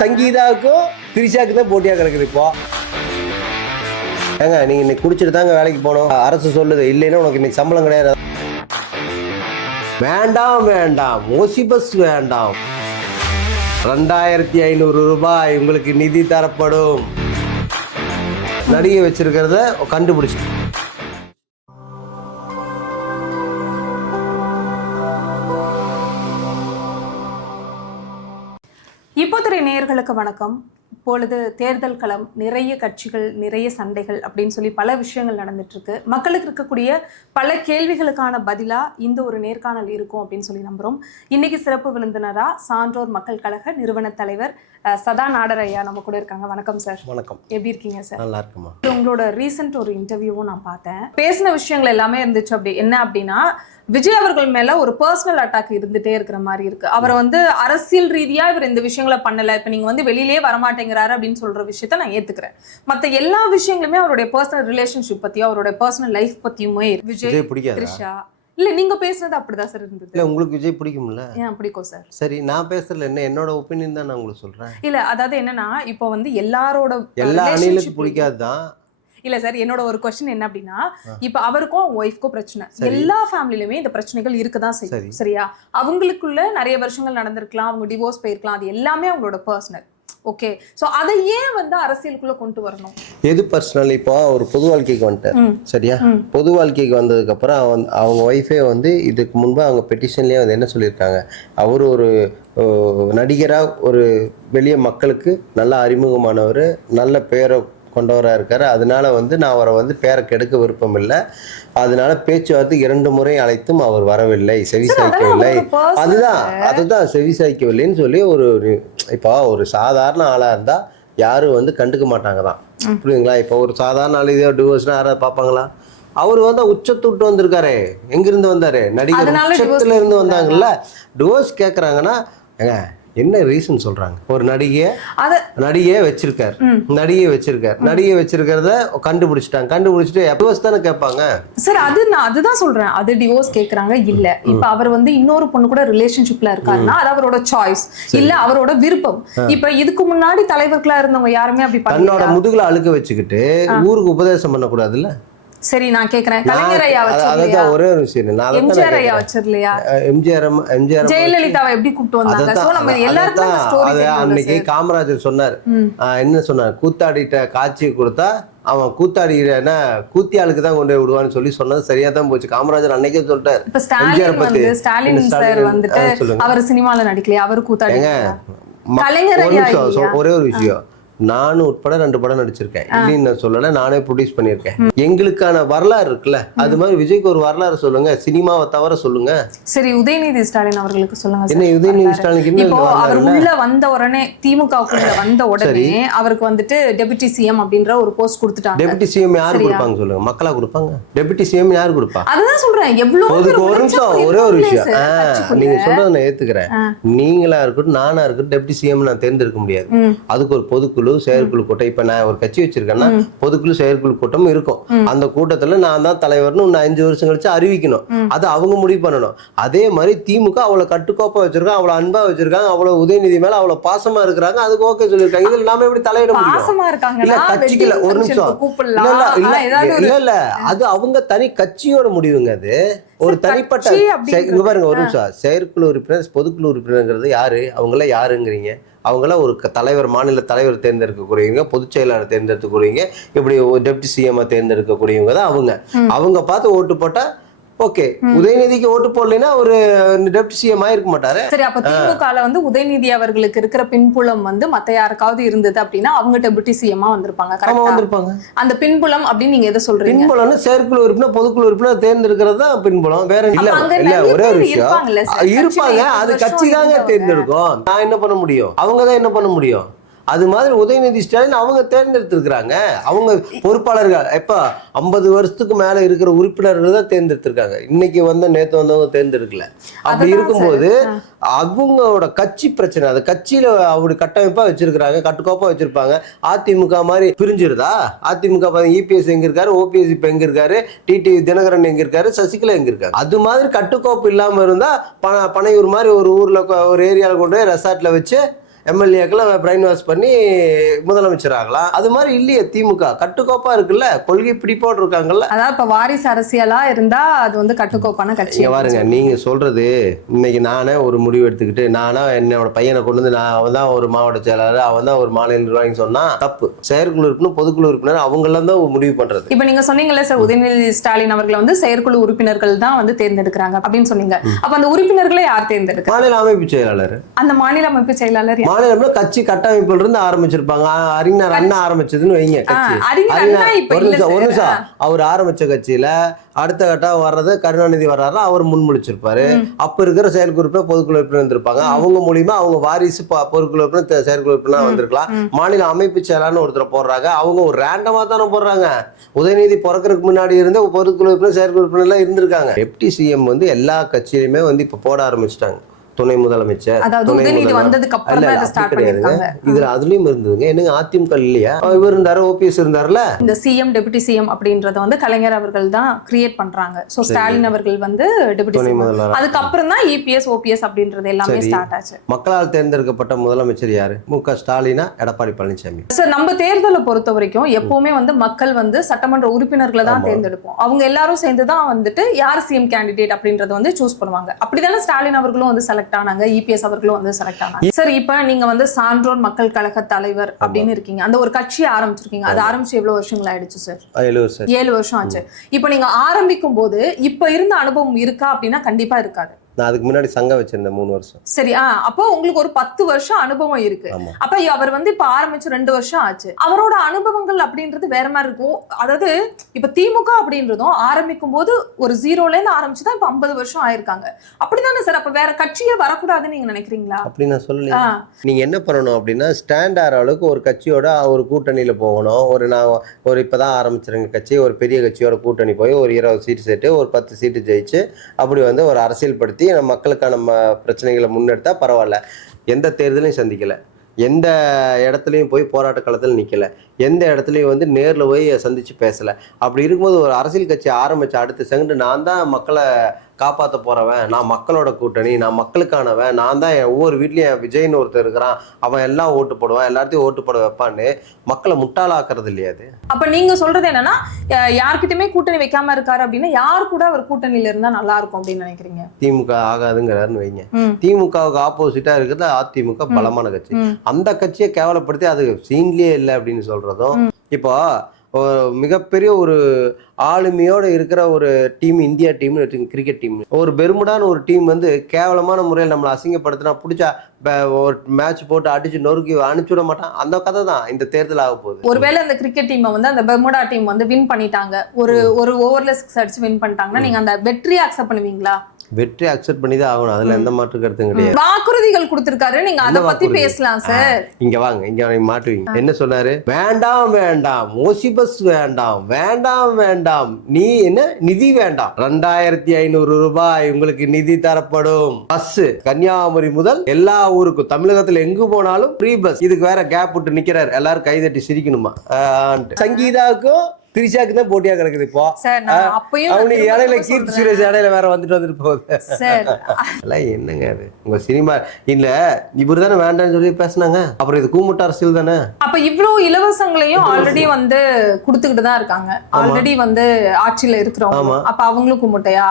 சங்கீதாவுக்கும் திரிஷாவுக்கு தான் போட்டியா கிடக்குது இப்போ. ஏங்க நீங்க இன்னைக்கு குடிச்சிட்டு தாங்க வேலைக்கு போகணும், அரசு சொல்லுது. இல்லைன்னா உனக்கு இன்னைக்கு சம்பளம் கிடையாது. வேண்டாம் வேண்டாம், ஓசி பஸ் வேண்டாம். 2500 ரூபாய் உங்களுக்கு நிதி தரப்படும். நடிகை வச்சிருக்கிறத கண்டுபிடிச்சு. இப்போதைய நேயர்களுக்கு வணக்கம். இப்பொழுது தேர்தல் களம், நிறைய கட்சிகள், நிறைய சண்டைகள் அப்படின்னு சொல்லி பல விஷயங்கள் நடந்துட்டு இருக்கு. மக்களுக்கு இருக்கக்கூடிய பல கேள்விகளுக்கான பதிலா இந்த ஒரு நேர்காணல் இருக்கும் அப்படின்னு சொல்லி நம்புறோம். இன்னைக்கு சிறப்பு விருந்தினரா சான்றோர் மக்கள் கழக நிறுவன தலைவர் சதா நாடர் ஐயா நம்ம கூட இருக்காங்க. வணக்கம் சார். வணக்கம். எப்படி இருக்கீங்க சார்? நல்லா இருக்குமா. உங்களோட ரீசெண்ட் ஒரு இன்டர்வியூவும் நான் பார்த்தேன். பேசின விஷயங்கள் எல்லாமே இருந்துச்சு. அப்படி என்ன அப்படின்னா, விஜய் அவர்கள் மேல ஒரு பர்சனல் அட்டாக் இருந்துட்டே இருக்கிற மாதிரி இருக்கு. அவரை அரசியல் ரீதியா இவர் இந்த விஷயங்களை பண்ணல, இப்ப நீங்க வெளியிலேயே வரமாட்டேங்கிறாரு அப்படின்னு சொல்ற விஷயத்த நான் ஏத்துக்கிறேன். மத்த எல்லா விஷயங்களுமே அவருடைய பர்சனல் ரிலேஷன்ஷிப் பத்தியும் அவருடைய பர்சனல் லைஃப் பத்தியுமே விஜய் த்ரிஷா இல்ல நீங்க பேசுறது அப்படிதான் சார் இருந்தது. இல்ல உங்களுக்கு விஜய் பிடிக்கும்ல? ஏன் பிடிக்கும் சார்? சரி, நான் பேசுறதுல என்ன, என்னோட ஒப்பீனியன் தான் நான் உங்களுக்கு சொல்றேன். இல்ல அதாவது என்னன்னா, இப்போ எல்லாரோட எல்லா அணிலுக்கும் பிடிக்காதுதான். இல்ல சார், என்னோட ஒரு கொஸ்டின் என்ன அப்படின்னா, இப்ப அவருக்கும் ஒய்ஃப்க்கும் பிரச்சனை, எல்லா ஃபேமிலிலுமே இந்த பிரச்சனைகள் இருக்குதான் செய்யும். சரியா? அவங்களுக்குள்ள நிறைய வருஷங்கள் நடந்திருக்கலாம், அவங்க டிவோர்ஸ் போயிருக்கலாம், அது எல்லாமே அவங்களோட பர்சனல். ஓகே, சோ அதை ஏன் அரசியலுக்குள்ள கொண்டு வரணும்? எது பர்சனல்? இப்போ ஒரு பொது வாழ்க்கைக்கு வந்துட்டார். சரியா? பொது வாழ்க்கைக்கு வந்ததுக்கு அப்புறம் அவங்க ஒய்ஃபே இதுக்கு முன்பு அவங்க பெட்டிஷன்லயே என்ன சொல்லியிருக்காங்க, அவர் ஒரு நடிகரா ஒரு வெளிய மக்களுக்கு நல்ல அறிமுகமானவர், நல்ல பேரை கொண்டவராக இருக்காரு. அதனால நான் அவரை பேரை கெடுக்க விருப்பம் இல்லை. அதனால பேச்சுவார்த்தை 2 முறை அழைத்தும் அவர் வரவில்லை, செவிசாய்க்கவில்லை. அதுதான் செவிசாய்க்கவில்லைன்னு சொல்லி இப்போ ஒரு சாதாரண ஆளா இருந்தா யாரும் கண்டுக்க மாட்டாங்க தான். புரியுதுங்களா? இப்போ ஒரு சாதாரண ஆள் இதே டிவோர்ஸ்னா யாராவது பார்ப்பாங்களா? அவர் உச்சத்து விட்டு வந்திருக்காரு. எங்கிருந்து வந்தாரு? நடிகர் உச்சத்துல இருந்து வந்தாங்கல்ல. டிவோர்ஸ் கேட்கறாங்கன்னா என்ன ரீசன் சொல்றாங்க? ஒரு நடிகையை வச்சிருக்காரு, நடிகை வச்சிருக்கிறத கண்டுபிடிச்சிட்டு டிவோர்ஸ் தானே கேட்பாங்க சார். அதுதான் சொல்றேன், அது டிவோர்ஸ் கேக்குறாங்க இல்ல. இப்ப அவர் இன்னொரு பொண்ணு கூட ரிலேஷன்ஷிப்ல இருக்காருன்னா அது அவரோட சாய்ஸ் இல்ல, அவரோட விருப்பம். இப்ப இதுக்கு முன்னாடி தலைவர்களா இருந்தவங்க யாருமே அப்படி தன்னோட முதுகுல அழுக்க வச்சுக்கிட்டு ஊருக்கு உபதேசம் பண்ணக்கூடாதுல்ல. சரி, நான் கேக்குறேன், கலைஞர் ஐயா வச்சிரலையா? ஒரே ஒரு விஷயம், எம்ஜிஆர் ஐயா வச்சிரலையா? எம்ஜிஆர் ஜெயலலிதாவை எப்படி கூப்பிட்டு வந்தாங்க? சோ நம்ம எல்லாருக்கும் அந்த ஸ்டோரி தெரியும். அன்னைக்கு காமராஜர் சொன்னார், என்ன சொன்னார்? கூத்தாடிட்ட காட்சி கொடுத்தா அவன் கூத்தியாளுக்கு தான் கொண்டு போய் விடுவான்னு சொன்னது சரியா தான் போச்சு. காமராஜர் அன்னைக்கே சொல்லிட்டாரு. இப்ப ஸ்டாலின் சார் அவர் சினிமால நடிக்கலையா? அவர் கூத்தாடிங்க. கலைஞர் ஐயா ஒரே ஒரு விஷயம், நானும் உட்பட 2 படம் நடிச்சிருக்கேன். இல்லைன்னு நான் சொல்லல, நானே ப்ரொடியூஸ் பண்ணியிருக்கேன். எங்களுக்கான வரலாறு இருக்குல்ல, அது மாதிரி விஜய்க்கு ஒரு வரலாறு சொல்லுங்க, சினிமாவை தவிர சொல்லுங்க. சரி, உதயநிதி ஸ்டாலின் அவர்களுக்கு சொல்லுங்க. என்ன உதயநிதி ஸ்டாலினுக்கு இப்போ அவர் உள்ள வந்த உடனே, திமுகவுக்குள்ள வந்த உடனே அவருக்கு டெபுட்டி சிஎம் அப்படின்ற ஒரு போஸ்ட் கொடுத்துட்டாங்க. டெபுட்டி சிஎம் யாரு கொடுப்பாங்க சொல்லுங்க? மக்களா கொடுப்பாங்க. டெபுட்டி சிஎம் யாரு கொடுப்பா? அதுதான் சொல்றேன். எவ்வளவு ஒரு நிமிஷம், ஒரே ஒரு விஷயம், நீங்க சொல்றதை நான் ஏத்துக்கிறேன். நீங்களா இருக்கட்டும், நானா இருக்கட்டும், டெபுட்டி சிஎம் நான் தேர்ந்தெடுக்க முடியாது. அதுக்கு ஒரு பொதுக்குழு, செயற்குழு கூட்டம். இப்ப நான் ஒரு கட்சி வச்சிருக்கேன்னா பொதுக்குழு, செயற்குழு கூட்டம் இருக்கும். அந்த கூட்டத்துல நான் தான் தலைவர்னு 5 வருஷம் கழிச்சு அறிவிக்கணும். அது அவங்க முடிவு பண்ணணும். அதே மாதிரி திமுக அவ்வளவு கட்டுக்கோப்பா வச்சிருக்காங்க, அவ்வளவு அன்பா வச்சிருக்காங்க, அவ்வளவு உதயநிதி மேல அவ்வளவு பாசமா இருக்கிறாங்க. அதுக்கு ஓகே சொல்லிருக்காங்க. இதுல நாம எப்படி தலையிட முடியும்? இல்ல கட்சிக்குல ஒரு நிமிஷம், இல்ல அது அவங்க தனி கட்சியோட முடிவுங்க. அது ஒரு தனிப்பட்ட, இங்க பாருங்க ஒரு நிமிஷம், செயற்குழு உறுப்பினர், பொதுக்குழு உறுப்பினர்ங்கிறது யாரு? அவங்கள யாருங்கிறீங்க? அவங்கள ஒரு தலைவர், மாநில தலைவர் தேர்ந்தெடுக்கக்கூடியவங்க, பொதுச் செயலாளர் தேர்ந்தெடுக்கக்கூடியவங்க, இப்படி டெப்டி சிஎம் தேர்ந்தெடுக்கக்கூடியவங்க தான் அவங்க பார்த்து ஓட்டு போட்டா ஓகே. உதயநிதிக்கு ஓட்டு போடலைன்னா ஒரு டெப்டி சிஎம் ஆயிருக்க மாட்டாரு. சரி, அப்ப திமுகல உதயநிதி அவர்களுக்கு இருக்கிற பின்புலம் மத்த யாருக்காவது இருந்தது அப்படின்னா அவங்க டெப்டி சிஎம்மா வந்திருப்பாங்க. அந்த பின்புலம் அப்படின்னு நீங்க எதை சொல்றீங்க? பின்புலம் செயற்குழு உறுப்பினர், பொதுக்குழு உறுப்பினர் தேர்ந்தெடுக்கிறது தான் பின்புலம். வேற இல்ல ஒரே ஒரு விஷயம் இருப்பாங்க. அது கட்சி தாங்க தேர்ந்தெடுக்கும். நான் என்ன பண்ண முடியும்? அவங்க தான் என்ன பண்ண முடியும்? அது மாதிரி உதயநிதி ஸ்டாலின் அவங்க தேர்ந்தெடுத்திருக்கிறாங்க. அவங்க பொறுப்பாளர்கள் எப்ப 50 வருஷத்துக்கு மேல இருக்கிற உறுப்பினர்கள் தான் தேர்ந்தெடுத்திருக்காங்க. இன்னைக்கு நேத்து வந்தவங்க தேர்ந்தெடுக்கல. அப்படி இருக்கும்போது அவங்களோட கட்சி பிரச்சனை, அது கட்சியில அப்படி கட்டமைப்பா வச்சிருக்கிறாங்க, கட்டுக்கோப்பா வச்சிருப்பாங்க. அதிமுக மாதிரி பிரிஞ்சிருதா? அதிமுக இபிஎஸ் எங்க இருக்காரு, ஓபிஎஸ் இப்ப எங்க இருக்காரு, டிடிவி தினகரன் எங்க இருக்காரு, சசிகலா எங்க இருக்காரு? அது மாதிரி கட்டுக்கோப்பு இல்லாம இருந்தா பனையூர் மாதிரி ஒரு ஊர்ல ஒரு ஏரியாவில் கொண்டு போய் ரெசார்ட்ல வச்சு எம்எல்ஏக்களை பிரைன் வாஷ் பண்ணி முதலமைச்சர் ஆகலாம். அது மாதிரி இல்லையே திமுக, கட்டுக்கோப்பா இருக்குல்ல, கொள்கை பிடிப்போடு இருக்காங்கல்ல. அதான் இப்ப வாரிசு அரசியலா இருந்தா அது வந்து கட்டுக்கோப்பான கட்சி. பாருங்க, நீங்க சொல்றது இன்னைக்கு நானே ஒரு முடிவு எடுத்துக்கிட்டு நானா என்னோட பையனை கொண்டு வந்து அவன் தான் ஒரு மாவட்ட செயலாளர், அவன் தான் ஒரு மாநில நிர்வாகி சொன்னா தப்பு. செயற்குழு உறுப்பினர், பொதுக்குழு உறுப்பினர் அவங்கெல்லாம் தான் முடிவு பண்றது. இப்ப நீங்க சொன்னீங்கல்ல சார், உதயநிதி ஸ்டாலின் அவர்களை வந்து செயற்குழு உறுப்பினர்கள் தான் வந்து தேர்ந்தெடுக்கிறாங்க அப்படின்னு சொன்னீங்க. அப்ப அந்த உறுப்பினர்களை யார் தேர்ந்தெடுக்க? மாநில அமைப்பு செயலாளர். அந்த மாநில அமைப்பு செயலாளர் மாநில கட்சி கட்டமைப்புல இருந்து ஆரம்பிச்சிருப்பாங்க. அறிஞர் அண்ணா ஆரம்பிச்சதுன்னு வைங்க கட்சி. ஒரு நிமிஷம், அவர் ஆரம்பிச்ச கட்சியில அடுத்த கட்டம் வர்றது கருணாநிதி வர்றாரு, அவர் முன்மொழிச்சிருப்பாரு. அப்ப இருக்கிற செயற்குழு பொதுக்குழு உறுப்பினர் இருந்திருப்பாங்க. அவங்க மூலியமா அவங்க வாரிசு பொதுக்குழு உறுப்பினர் செயற்குழு உறுப்பினர் வந்திருக்கலாம். மாநில அமைப்பு செயலாளர்னு ஒருத்தர் போடுறாங்க. அவங்க ஒரு ரேண்டமா தானே போடுறாங்க. உதயநிதி பிறக்கிறதுக்கு முன்னாடி இருந்த பொதுக்குழு உறுப்பினர் செயற்குழு உறுப்பினர் எல்லாம் இருந்திருக்காங்க. டெப்டி சிஎம் வந்து எல்லா கட்சியிலுமே வந்து இப்ப போட ஆரம்பிச்சிட்டாங்க. துணை முதலமைச்சர், இதுல அதுலயும் இருந்ததுங்க. என்னங்க அதிமுக இல்லையா? இவர் இருந்தாரு, ஓபிஎஸ் இருந்தாருல. இந்த சிஎம் டெபுட்டி சிஎம் அப்படின்றத வந்து கலைஞர் அவர்கள் தான் கிரியேட் பண்றாங்க. சோ ஸ்டாலின் அவர்கள் வந்து டெபுட்டி சிஎம், அதுக்கப்புறம் தான் இபிஎஸ் ஓபிஎஸ் அப்படின்றது எல்லாமே ஸ்டார்ட் ஆச்சு. மக்களால் தேர்ந்தெடுக்கப்பட்ட முதலமைச்சர் யாரு? முக ஸ்டாலினா எடப்பாடி பழனிசாமி? சார், நம்ம தேர்தலை பொறுத்த வரைக்கும் எப்பவுமே வந்து மக்கள் வந்து சட்டமன்ற உறுப்பினர்களை தான் தேர்ந்தெடுப்போம். அவங்க எல்லாரும் சேர்ந்துதான் வந்துட்டு யார் சிஎம் கேண்டிடேட் அப்படின்றத வந்து சூஸ் பண்ணுவாங்க. அப்படிதானே ஸ்டாலின் அவர்களும் வந்து செலக்ட் ஆனாங்க, இபிஎஸ் அவர்களும் வந்து செலக்ட் ஆனாங்க. சார், இப்ப நீங்க வந்து சான்றோர் மக்கள் கழக தலைவர் அப்படின்னு இருக்கீங்க, அந்த ஒரு கட்சியை ஆரம்பிச்சிருக்கீங்க. அது ஆரம்பிச்சு எவ்வளவு வருஷங்கள் ஆயிடுச்சு சார்? 7 வருஷம் ஆச்சு. இப்ப நீங்க ஆரம்பிக்கும் போது இப்ப இருந்த அனுபவம் இருக்கா அப்படின்னா கண்டிப்பா இருக்காது. நான் அதுக்கு முன்னாடி சங்கம் வச்சிருந்தேன் 3 வருஷம். சரி, அப்போ உங்களுக்கு ஒரு 10 வருஷம் அனுபவம் இருக்கு. அப்ப அவர் வந்து இப்ப ஆரம்பிச்சு 2 வருஷம் ஆச்சு. அவரோட அனுபவங்கள் அப்படின்றது வேற மாதிரி இருக்கும். அதாவது இப்ப திமுக அப்படின்றதும் ஆரம்பிக்கும் போது ஒரு 0ல இருந்து ஆரம்பிச்சுதான் இப்ப 50 வருஷம் ஆயிருக்காங்க. அப்படிதானே சார்? அப்ப வேற கட்சியே வரக்கூடாதுன்னு நீங்க நினைக்கிறீங்களா? அப்படி நான் சொல்லல. நீங்க என்ன பண்ணணும் அப்படின்னா, ஸ்டாண்ட் ஆகிற அளவுக்கு ஒரு கட்சியோட ஒரு கூட்டணியில போகணும். ஒரு இப்பதான் ஆரம்பிச்சிருங்க கட்சி, ஒரு பெரிய கட்சியோட கூட்டணி போய் ஒரு 20 சீட்டு சேர்த்து ஒரு 10 சீட்டு ஜெயிச்சு அப்படி வந்து ஒரு அரசியல் படுத்தி மக்களுக்கான பிரச்சனைகளை முன்னெடுத்தா பரவாயில்ல. எந்த தேர்தலையும் சந்திக்கல, எந்த இடத்துலையும் போய் போராட்ட களத்தில் நிற்கல, எந்த இடத்துலையும் வந்து நேரில் போய் சந்திச்சு பேசலை. அப்படி இருக்கும்போது ஒரு அரசியல் கட்சி ஆரம்பிச்ச அடுத்த செகண்ட் நான் தான் மக்களை காப்பாற்ற போறவன், நான் மக்களோட கூட்டணி, நான் மக்களுக்கானவன், நான் தான் என் ஒவ்வொரு வீட்லையும் என் விஜய்னு ஒருத்தர் இருக்கிறான், அவன் எல்லாம் ஓட்டு போடுவான், எல்லாத்தையும் ஓட்டு போட வைப்பான்னு மக்களை முட்டாளாக்குறது இல்லையா அது? அப்ப நீங்க சொல்றது என்னன்னா, யார்கிட்டயுமே கூட்டணி வைக்காம இருக்காரு அப்படின்னா யார் கூட அவர் கூட்டணியில இருந்தா நல்லா இருக்கும் அப்படின்னு நினைக்கிறீங்க? திமுக ஆகாதுங்கிறாருன்னு வைங்க. திமுகவுக்கு ஆப்போசிட்டா இருக்கிறது அதிமுக பலமான கட்சி. அந்த கட்சியை கேவலப்படுத்தி அது சீன்லயே இல்லை அப்படின்னு சொல்றதும், இப்போ மிகப்பெரிய ஒரு ஆளுமையோட இருக்கிற ஒரு team India team, cricket team, ஒரு பெருமுடான ஒரு டீம் வந்து கேவலமான முறையில் நம்மளை அசிங்கப்படுத்தினா பிடிச்சா ஒரு மேட்ச் போட்டு அடிச்சு நொறுக்கி அனுப்பிச்சுட மாட்டான். அந்த கதை தான் இந்த தேர்தல் ஆக போகுது. ஒருவேளை அந்த கிரிக்கெட் டீம் வந்து அந்த பெர்முடா டீம் வந்து வின் பண்ணிட்டாங்க, ஒரு ஓவர்ல 6 அடிச்சு வின் பண்ணிட்டாங்கன்னா நீங்க அந்த வெற்றியை அக்செப்ட் பண்ணுவீங்களா? வெற்றி அக்செப்ட் பண்ணி தான் ஆகணும். அதுல எந்த மாற்று கருத்தும் கிடையாது. வாக்குறுதிகள் கொடுத்திருக்காரு, நீங்க அதை பத்தி பேசலாம் சார். இங்க வாங்க, இங்க மாட்டுவீங்க. என்ன சொன்னாரு? வேண்டாம் வேண்டாம், ஓசிபஸ் வேண்டாம், வேண்டாம் வேண்டாம், நீ என்ன நிதி வேண்டாம், 2500 ரூபாய் உங்களுக்கு நிதி தரப்படும். பஸ் கன்னியாகுமரி முதல் எல்லா ஊருக்கும், தமிழகத்துல எங்கு போனாலும் ஃப்ரீ பஸ். இதுக்கு வேற கேப் விட்டு நிக்கிறாரு, எல்லாரும் கைதட்டி சிரிக்கணுமா? சங்கீதாவுக்கும் திரிஷாக்கு தான் போட்டியா கிடக்குது இப்போ. அவனுக்கு இடையில கீர்த்தி சுரேஷ் இடையில வேற வந்துட்டு போகுது. என்னங்க அது உங்க சினிமா இல்ல? இவரு தானே வேண்டாம்னு சொல்லி பேசினாங்க. அப்புறம் இது கூமுட்ட அரசியல் தானே. அப்ப இவ்வளவு இலவசங்களையும் ஆல்ரெடி வந்து கொடுத்துக்கிட்டு தான் இருக்காங்க, ஆல்ரெடி வந்து ஆட்சியில இருக்கிறவங்க. அப்ப அவங்களும் கூமுட்டையா?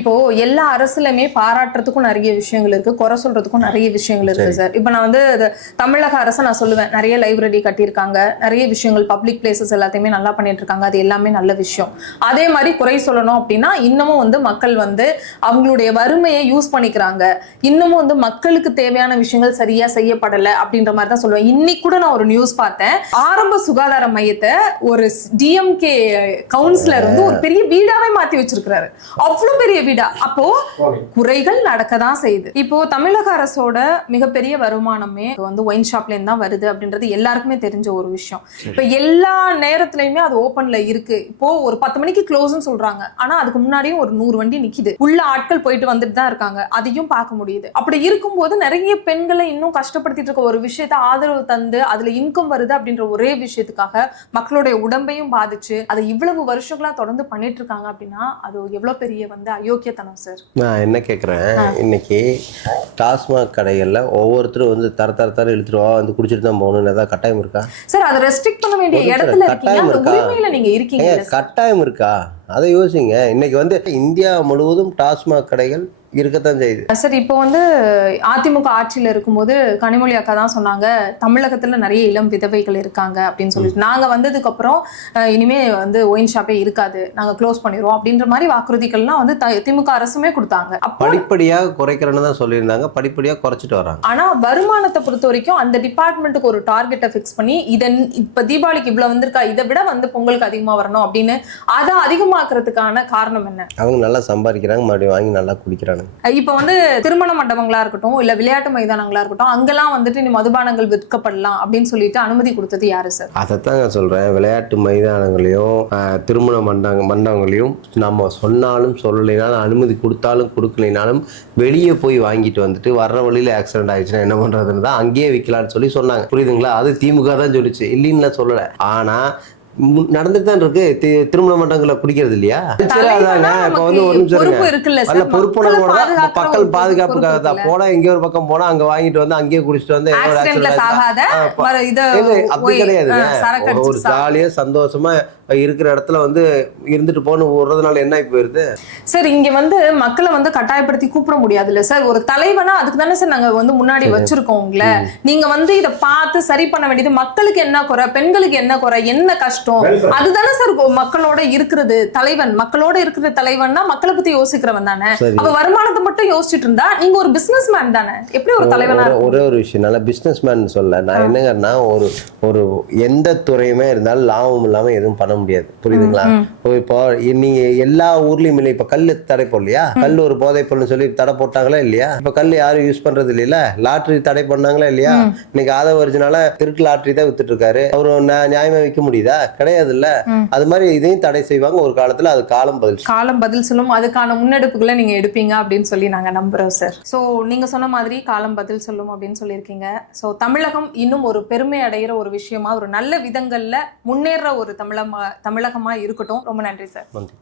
இப்போ எல்லா அரசுலயுமே பாராட்டுறதுக்கும் நிறைய விஷயங்கள் இருக்கு, குறை சொல்றதுக்கும் நிறைய விஷயங்கள் இருக்கு சார். இப்ப நான் வந்து தமிழக அரசை நான் சொல்லுவேன், நிறைய லைப்ரரி கட்டியிருக்காங்க, நிறைய விஷயங்கள் பப்ளிக் பிளேசஸ் எல்லாத்தையுமே நல்லா பண்ணிட்டு இருக்காங்க, அது எல்லாமே நல்ல விஷயம். அதே மாதிரி குறை சொல்லணும் அப்படின்னா இன்னமும் வந்து மக்கள் வந்து அவங்களுடைய வறுமையை யூஸ் பண்ணிக்கிறாங்க, இன்னமும் வந்து மக்களுக்கு தேவையான விஷயங்கள் சரியா செய்யப்படலை அப்படின்ற மாதிரி தான் சொல்லுவேன். இன்னைக்கு கூட நான் ஒரு நியூஸ் பார்த்தேன், ஆரம்ப சுகாதார மையத்தை ஒரு டிஎம்கே கவுன்சிலர் வந்து ஒரு பெரிய வீடாவே மாத்தி வச்சிருக்கிறாரு, அவ்வளவு பெரிய வீடா. அப்போ குறைகள் நடக்கதான் செய்யுது. இப்போ தமிழக அரசோட மிகப்பெரிய வருமானமே வந்து ஒயின் ஷாப்ல இருந்து தான் வருது அப்படின்றது எல்லாருக்குமே தெரிஞ்ச ஒரு விஷயம். இப்ப எல்லா நேரத்திலயுமே அது ஓபன் ஓபன்ல இருக்கு. இப்போ ஒரு 10 மணிக்கு க்ளோஸ்னு சொல்றாங்க, ஆனா அதுக்கு முன்னாடியும் ஒரு 100 வண்டி நிக்குது, உள்ள ஆட்கள் போயிட்டு வந்துட்டு தான் இருக்காங்க, அதையும் பார்க்க முடியுது. அப்படி இருக்கும்போது நிறைய பெண்களை இன்னும் கஷ்டப்படுத்திட்டு இருக்க ஒரு விஷயத்த ஆதரவு தந்து அதுல இன்கம் வருது அப்படின்ற ஒரே விஷயத்துக்காக மக்களுடைய உடம்பையும் பாதிச்சு அதை இவ்வளவு வருஷங்களா தொடர்ந்து பண்ணிட்டு இருக்காங்க அப்படின்னா அது எவ்வளவு பெரிய வந்து அயோக்கியத்தனம் சார். நான் என்ன கேட்குறேன், இன்னைக்கு டாஸ்மாக் கடைகளில் ஒவ்வொருத்தரும் வந்து தர இழுத்துருவா வந்து குடிச்சிட்டு தான் போகணும்னு ஏதாவது கட்டாயம் இருக்கா சார்? அதை ரெஸ்ட்ரிக்ட் பண்ண வேண்டிய இடத்துல இருக்கீங்க, அந்த உரிமையில நீங்க இருக்கீங்க. கட்டாயம் இருக்கா? அதை யோசிங்க. இன்னைக்கு வந்து இந்தியா முழுவதும் டாஸ்மாக் கடைகள் இருக்கத்தான் செய்யுது சார். இப்போ வந்து அதிமுக ஆட்சியில் இருக்கும்போது கனிமொழி அக்கா தான் சொன்னாங்க, தமிழகத்துல நிறைய இளம் விதவைகள் இருக்காங்க அப்படின்னு சொல்லிட்டு, நாங்க வந்ததுக்கு அப்புறம் இனிமே வந்து ஒயின் ஷாப்பே இருக்காது, நாங்க க்ளோஸ் பண்ணிடுவோம் அப்படின்ற மாதிரி வாக்குறுதிகள்லாம் வந்து திமுக அரசுமே கொடுத்தாங்க. படிப்படியாக குறைக்கிறேன்னு தான் சொல்லியிருந்தாங்க, படிப்படியாக குறைச்சிட்டு வராங்க. ஆனா வருமானத்தை பொறுத்த வரைக்கும் அந்த டிபார்ட்மெண்ட்டுக்கு ஒரு டார்கெட்டை ஃபிக்ஸ் பண்ணி இப்ப தீபாவளிக்கு இவ்வளவு வந்திருக்கா, இதை விட வந்து பொங்கலுக்கு அதிகமா வரணும் அப்படின்னு அதை அதிகமாக்குறதுக்கான காரணம் என்ன? அவங்க நல்லா சம்பாதிக்கிறாங்க, மறுபடியும் வாங்கி நல்லா குடிக்கிறாங்க. இப்ப வந்து திருமண மண்டபங்களா இருக்கட்டும் இல்ல விளையாட்டு மைதானங்களா இருக்கட்டும், அங்கெல்லாம் வந்துட்டு நீ மதுபானங்கள் விற்கப்படலாம் அப்படின்னு சொல்லிட்டு அனுமதி கொடுத்தது யாரு சார்? அதைத்தான் நான் சொல்றேன். விளையாட்டு மைதானங்களையும் திருமண மண்டபங்களையும் நம்ம சொன்னாலும் சொல்லலைனாலும், அனுமதி கொடுத்தாலும் கொடுக்கலைனாலும் வெளியே போய் வாங்கிட்டு வந்துட்டு வர்ற வழியில ஆக்சிடென்ட் ஆயிடுச்சுன்னா என்ன பண்றதுன்னு தான் அங்கேயே விற்கலான்னு சொல்லி சொன்னாங்க. புரியுதுங்களா? அது திமுக தான் சொல்லிச்சு, இல்லைன்னு சொல்லல. ஆனா நடந்துட்டு தான் இருக்கு. திருமண மண்டபங்களை குடிக்கிறது இல்லையா? இப்ப வந்து ஒரு நிமிஷம், பொறுப்புணர்வோட மக்கள் பாதுகாப்புக்காக தான் போனா, எங்க ஒரு பக்கம் போனா அங்க வாங்கிட்டு வந்து அங்கேயே குடிச்சிட்டு வந்து அப்படி கிடையாது. ஒரு ஜாலியா சந்தோஷமா இருக்கிற இடத்துல வந்து இருந்துட்டு போன்னு விடுறதுனால என்ன போயிருது சார்? இங்க வந்து மக்களை வந்து கட்டாயப்படுத்தி கூப்பிட முடியாது இல்ல சார்? ஒரு தலைவனா அதுக்கு தானே சார் நாங்க வந்து முன்னாடி வச்சிருக்கோம் உங்களை. நீங்க வந்து இதை பார்த்து சரி பண்ண வேண்டியது மக்களுக்கு என்ன குறை, பெண்களுக்கு என்ன குறை, என்ன கஷ்டம், அதுதானே சார் மக்களோட இருக்கிறது. தலைவன் மக்களோட இருக்கிற தலைவன்னா மக்களை பத்தி யோசிக்கிறவன் தானே. அப்ப வருமானத்தை மட்டும் யோசிச்சுட்டு இருந்தா நீங்க ஒரு பிசினஸ் மேன் தானே, எப்படி ஒரு தலைவனா? ஒரே ஒரு விஷயம், நல்ல பிசினஸ் மேன் சொல்ல நான் என்னங்கன்னா, ஒரு எந்த துறையுமே இருந்தாலும் லாபம் இல்லாம எதுவும் பண்ண முடியாது. புரியுதுங்களா? இப்போ நீங்க எல்லா ஊர்லயும் இல்லை, இப்ப கல்லு தடை போடலையா? கல் ஒரு போதை பொருள்னு சொல்லி தடை போட்டாங்களா இல்லையா? இப்ப கல் யாரும் யூஸ் பண்றது இல்லையா? லாட்டரி தடை பண்ணாங்களா இல்லையா? இன்னைக்கு ஆதவ ஒரிஜினால திருட்டு லாட்டரி தான் வித்துட்டு இருக்காரு. அவரு நியாயமா விற்க முடியுதா? கிடையாது இல்ல. அது மாதிரி இதையும் தடை செய்வாங்க ஒரு காலத்துல. அது காலம் பதில் சொல்லும். அதுக்கான முன்னெடுப்புகளை நீங்க எடுப்பீங்க அப்படின்னு சொல்லி நாங்க நம்புறோம் சார். சோ நீங்க சொன்ன மாதிரி காலம் பதில் சொல்லும் அப்படின்னு சொல்லியிருக்கீங்க. சோ தமிழகம் இன்னும் ஒரு பெருமை அடைகிற ஒரு விஷயமா, ஒரு நல்ல விதங்கள்ல முன்னேற ஒரு தமிழகமா இருக்கட்டும். ரொம்ப நன்றி சார். நன்றி.